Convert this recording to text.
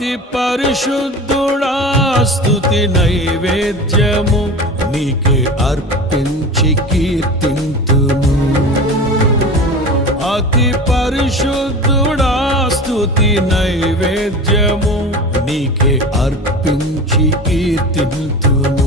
అతి పరిశుద్ధుడా స్తుతి నైవేద్యము నీకే అర్పించి కీర్తింతును. అతి పరిశుద్ధుడా స్తుతి నైవేద్యము నీకే అర్పించి కీర్తింతును.